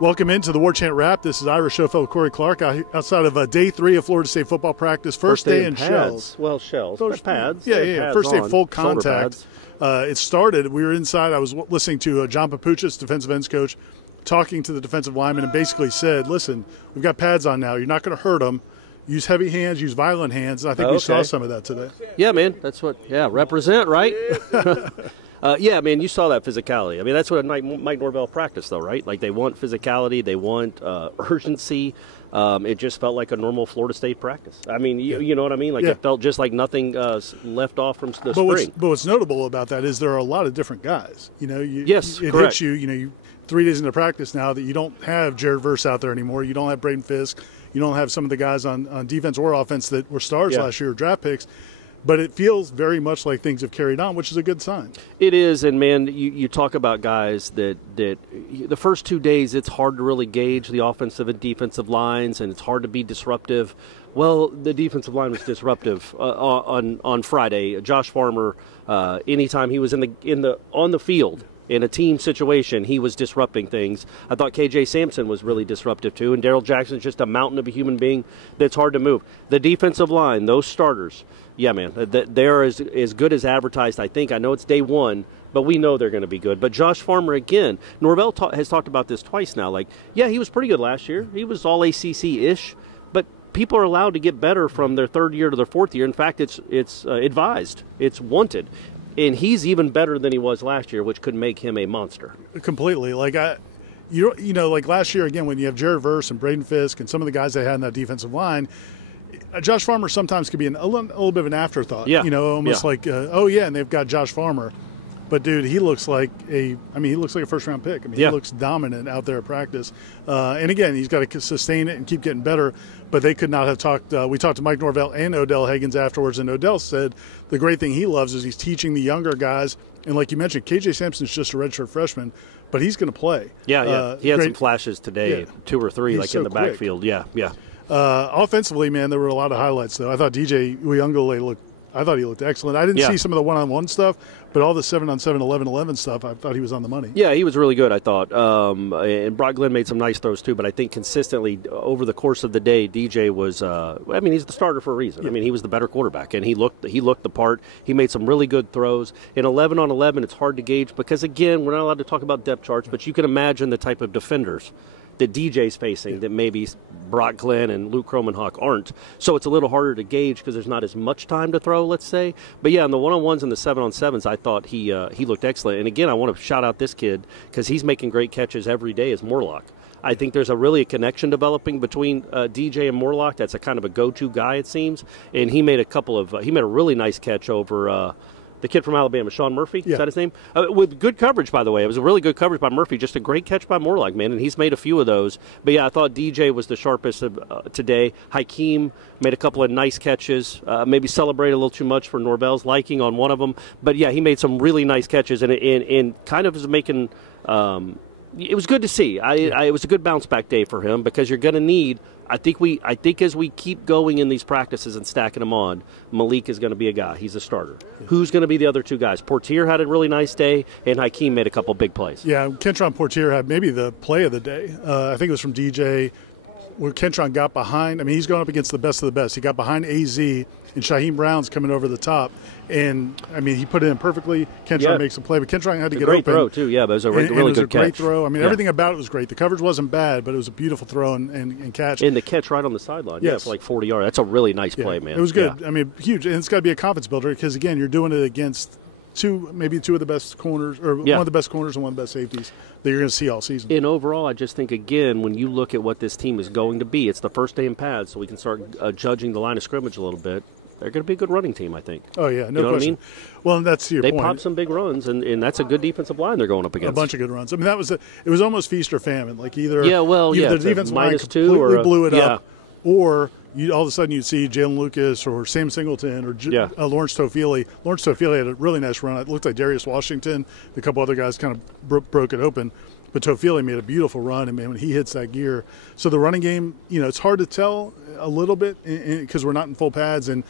Welcome into the Warchant Wrap. This is Ira Schoffel, Corey Clark, outside of day 3 of Florida State football practice. First day in shells. Well, shells, but pads. Yeah. Pads First day on, full contact. It started, we were inside, I was listening to John Papuchis, defensive ends coach, talking to the defensive lineman and basically said, listen, we've got pads on now. You're not going to hurt them. Use heavy hands, use violent hands. And I think we saw some of that today. Yeah, man. That's what, represent, right? Yeah, man, you saw that physicality. I mean, that's what Mike Norvell practiced, though, right? Like, they want physicality, they want urgency. It just felt like a normal Florida State practice. I mean, you know what I mean? Like, it felt just like nothing left off from the spring. But what's notable about that is there are a lot of different guys. You know, it correct. hits you, 3 days into practice now that you don't have Jared Verse out there anymore. You don't have Braden Fisk. You don't have some of the guys on defense or offense that were stars last year, draft picks. But it feels very much like things have carried on, which is a good sign. It is, and, man, you talk about guys that the first 2 days it's hard to really gauge the offensive and defensive lines, and it's hard to be disruptive. Well, the defensive line was disruptive on Friday. Josh Farmer, anytime he was on the field, in a team situation, he was disrupting things. I thought K.J. Sampson was really disruptive, too, and Darrell Jackson's just a mountain of a human being that's hard to move. The defensive line, those starters, yeah, man, they're as good as advertised, I think. I know it's day 1, but we know they're going to be good. But Josh Farmer, again, Norvell has talked about this twice now. Like, yeah, he was pretty good last year. He was all ACC-ish, but people are allowed to get better from their 3rd year to their 4th year. In fact, it's advised. It's wanted. And he's even better than he was last year, which could make him a monster. Completely. Like, like last year, again, when you have Jared Verse and Braden Fisk and some of the guys they had in that defensive line, Josh Farmer sometimes could be a little bit of an afterthought. Yeah. Almost like, and they've got Josh Farmer. But, dude, he looks like a first-round pick. I mean, he looks dominant out there at practice. And, again, he's got to sustain it and keep getting better. But they could not have talked we talked to Mike Norvell and Odell Higgins afterwards, and Odell said the great thing he loves is he's teaching the younger guys. And like you mentioned, K.J. Sampson's just a redshirt freshman, but he's going to play. Yeah. He had some flashes today, 2 or 3, like in the backfield. Yeah. Offensively, man, there were a lot of highlights, though. I thought DJ Uyunglele looked excellent. I didn't see some of the one-on-one stuff, but all the 7-on-7, 11-11 stuff, I thought he was on the money. Yeah, he was really good, I thought. And Brock Glenn made some nice throws, too, but I think consistently over the course of the day, DJ was he's the starter for a reason. Yeah. I mean, he was the better quarterback, and he looked the part. He made some really good throws. In 11-on-11, it's hard to gauge because, again, we're not allowed to talk about depth charts, but you can imagine the type of defenders that DJ's facing that maybe Brock Glenn and Luke Kromenhoek aren't. So it's a little harder to gauge because there's not as much time to throw, let's say. But, yeah, in the one-on-ones and the 7-on-7s, I thought he looked excellent. And, again, I want to shout out this kid because he's making great catches every day as Morlock. I think there's a connection developing between DJ and Morlock. That's a kind of a go-to guy, it seems. And he made a really nice catch over the kid from Alabama, Sean Murphy, is that his name? With good coverage, by the way. It was a really good coverage by Murphy, just a great catch by Morlock, man, and he's made a few of those. But, yeah, I thought DJ was the sharpest today. Hakeem made a couple of nice catches, maybe celebrated a little too much for Norvell's liking on one of them. But, yeah, he made some really nice catches, and kind of is making it was good to see. It was a good bounce-back day for him because you're going to need – I think as we keep going in these practices and stacking them on, Malik is going to be a guy. He's a starter. Yeah. Who's going to be the other 2 guys? Portier had a really nice day, and Hakeem made a couple big plays. Yeah, Kentron Portier had maybe the play of the day. I think it was from DJ where Kentron got behind. I mean, he's going up against the best of the best. He got behind AZ, and Shaheem Brown's coming over the top. And, I mean, he put it in perfectly. Kentron makes a play, but Kentron had to get open. Great throw, too. Yeah, but it was a really good catch. It was a great throw. I mean, everything about it was great. The coverage wasn't bad, but it was a beautiful throw and catch. And the catch right on the sideline, for like 40 yards. That's a really nice play, man. It was good. Yeah. I mean, huge. And it's got to be a confidence builder because, again, you're doing it against maybe two of the best corners, or one of the best corners and one of the best safeties that you're going to see all season. And overall, I just think, again, when you look at what this team is going to be, it's the first day in pads, so we can start judging the line of scrimmage a little bit. They're going to be a good running team, I think. Oh, yeah, no question. You know what I mean? Well, and that's your point. They popped some big runs, and that's a good defensive line they're going up against. A bunch of good runs. I mean, it was almost feast or famine. Like either the defensive line completely blew it up, or all of a sudden you'd see Jalen Lucas or Sam Singleton or Lawrence Toafili. Lawrence Toafili had a really nice run. It looked like Darius Washington. A couple other guys kind of broke it open. But Toafili made a beautiful run, and man, when he hits that gear. So the running game, it's hard to tell. a little bit because we're not in full pads and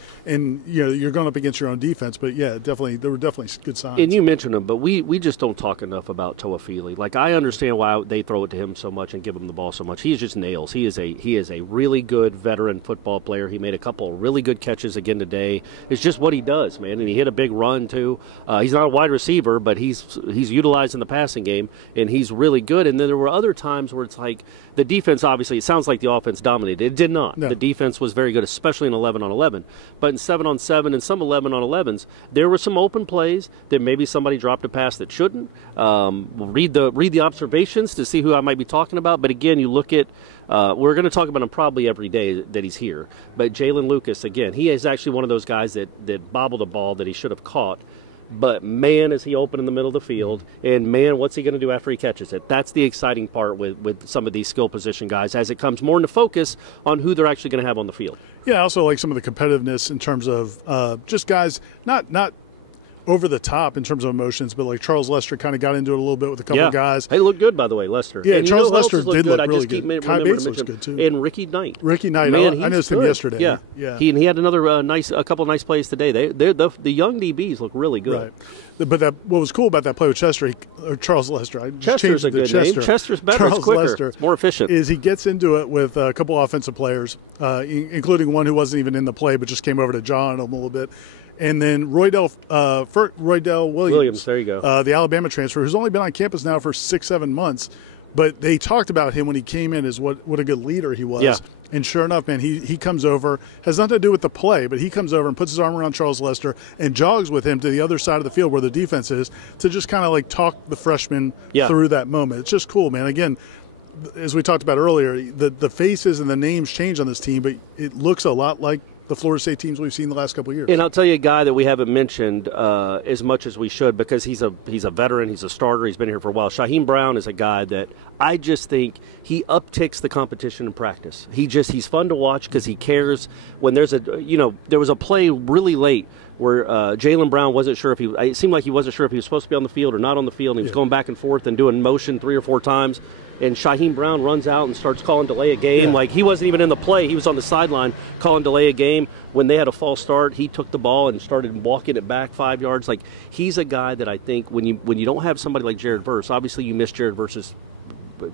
you're going up against your own defense. But yeah, definitely there were definitely good signs. And you mentioned him, but we just don't talk enough about Toafili. Like, I understand why they throw it to him so much and give him the ball so much. He just nails. He is a really good veteran football player. He made a couple of really good catches again today. It's just what he does, man. And he hit a big run too. He's not a wide receiver, but he's utilized in the passing game, and he's really good. And then there were other times where it's like the defense, obviously, it sounds like the offense dominated. It did not. No. The defense was very good, especially in 11-on-11. But in 7-on-7 and some 11-on-11s, there were some open plays that maybe somebody dropped a pass that shouldn't. Read the observations to see who I might be talking about. But again, you look at we're going to talk about him probably every day that he's here. But Jalen Lucas, again, he is actually one of those guys that bobbled a ball that he should have caught. But, man, is he open in the middle of the field. And, man, what's he going to do after he catches it? That's the exciting part with some of these skill position guys as it comes more into focus on who they're actually going to have on the field. Yeah, I also like some of the competitiveness in terms of just guys not over the top in terms of emotions, but like Charles Lester kind of got into it a little bit with a couple of guys. They look good, by the way, Lester. Yeah, and Charles Lester did look really good. Kai Bates looks good too. And Ricky Knight. Man, I noticed him yesterday. Yeah. He had another a couple of nice plays today. The young DBs look really good. Right. But what was cool about that play with Charles Lester, Chester's a good name. Chester's better. Charles it's quicker. Lester it's more efficient. Is he gets into it with a couple offensive players, including one who wasn't even in the play but just came over to John him a little bit. And then Roydell Williams, there you go. The Alabama transfer, who's only been on campus now for 6-7 months. But they talked about him when he came in as what a good leader he was. Yeah. And sure enough, man, he comes over, has nothing to do with the play, but he comes over and puts his arm around Charles Lester and jogs with him to the other side of the field where the defense is to just kind of like talk the freshman through that moment. It's just cool, man. Again, as we talked about earlier, the faces and the names change on this team, but it looks a lot like the Florida State teams we've seen the last couple of years. And I'll tell you a guy that we haven't mentioned as much as we should because he's a veteran, he's a starter, he's been here for a while. Shaheem Brown is a guy that I just think he upticks the competition in practice. He's fun to watch because he cares. When there was a play really late where Jalen Brown wasn't sure it seemed like he wasn't sure if he was supposed to be on the field or not on the field, and he was going back and forth and doing motion 3 or 4 times. And Shaheem Brown runs out and starts calling delay a game. Like, he wasn't even in the play. He was on the sideline calling delay a game. When they had a false start, he took the ball and started walking it back 5 yards. Like, he's a guy that I think when you don't have somebody like Jared Verse, obviously you miss Jared Verse's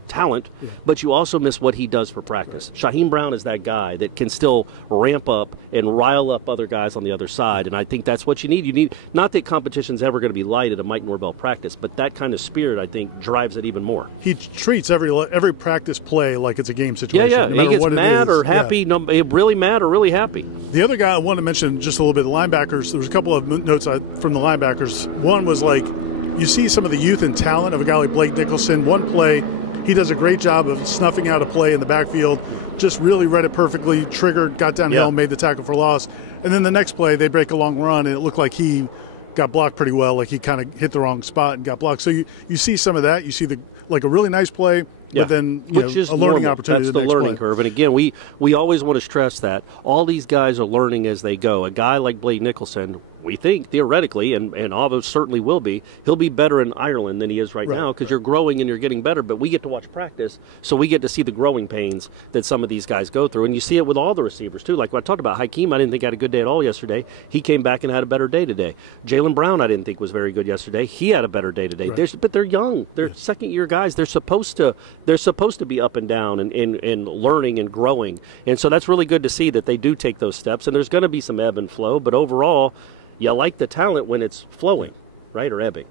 talent, but you also miss what he does for practice. Right. Shaheem Brown is that guy that can still ramp up and rile up other guys on the other side, and I think that's what you need. You need, not that competition's ever going to be light at a Mike Norvell practice, but that kind of spirit, I think, drives it even more. He treats every practice play like it's a game situation. Yeah. No he gets mad or happy, really mad or really happy. The other guy I wanted to mention just a little bit, the linebackers, there was a couple of notes from the linebackers. One was like, you see some of the youth and talent of a guy like Blake Nicholson. One play, he does a great job of snuffing out a play in the backfield, just really read it perfectly, triggered, got downhill, made the tackle for loss. And then the next play, they break a long run, and it looked like he got blocked pretty well, like he kind of hit the wrong spot and got blocked. So you see some of that. You see a really nice play, but then a learning opportunity. That's the learning curve. And again, we always want to stress that all these guys are learning as they go. A guy like Blake Nicholson, we think theoretically, and Avo certainly will be, he'll be better in Ireland than he is right now because you're growing and you're getting better. But we get to watch practice, so we get to see the growing pains that some of these guys go through. And you see it with all the receivers too. Like what I talked about, Hakeem, I didn't think had a good day at all yesterday. He came back and had a better day today. Jalen Brown, I didn't think was very good yesterday. He had a better day today. Right. But they're young. They're second-year guys. They're supposed to be up and down and learning and growing. And so that's really good to see that they do take those steps. And there's going to be some ebb and flow, but overall, you like the talent when it's flowing, right, or ebbing?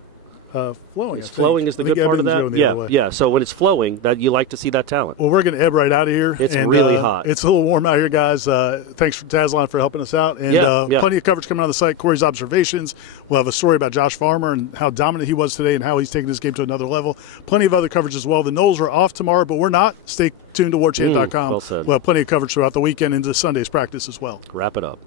Flowing. Flowing is the good part of that. Yeah. So when it's flowing, that you like to see that talent. Well, we're going to ebb right out of here. It's really hot. It's a little warm out here, guys. Thanks for Tazlon for helping us out. And plenty of coverage coming on the site. Corey's observations. We'll have a story about Josh Farmer and how dominant he was today and how he's taking this game to another level. Plenty of other coverage as well. The Noles are off tomorrow, but we're not. Stay tuned to warchant.com. Well said. We'll have plenty of coverage throughout the weekend into Sunday's practice as well. Wrap it up.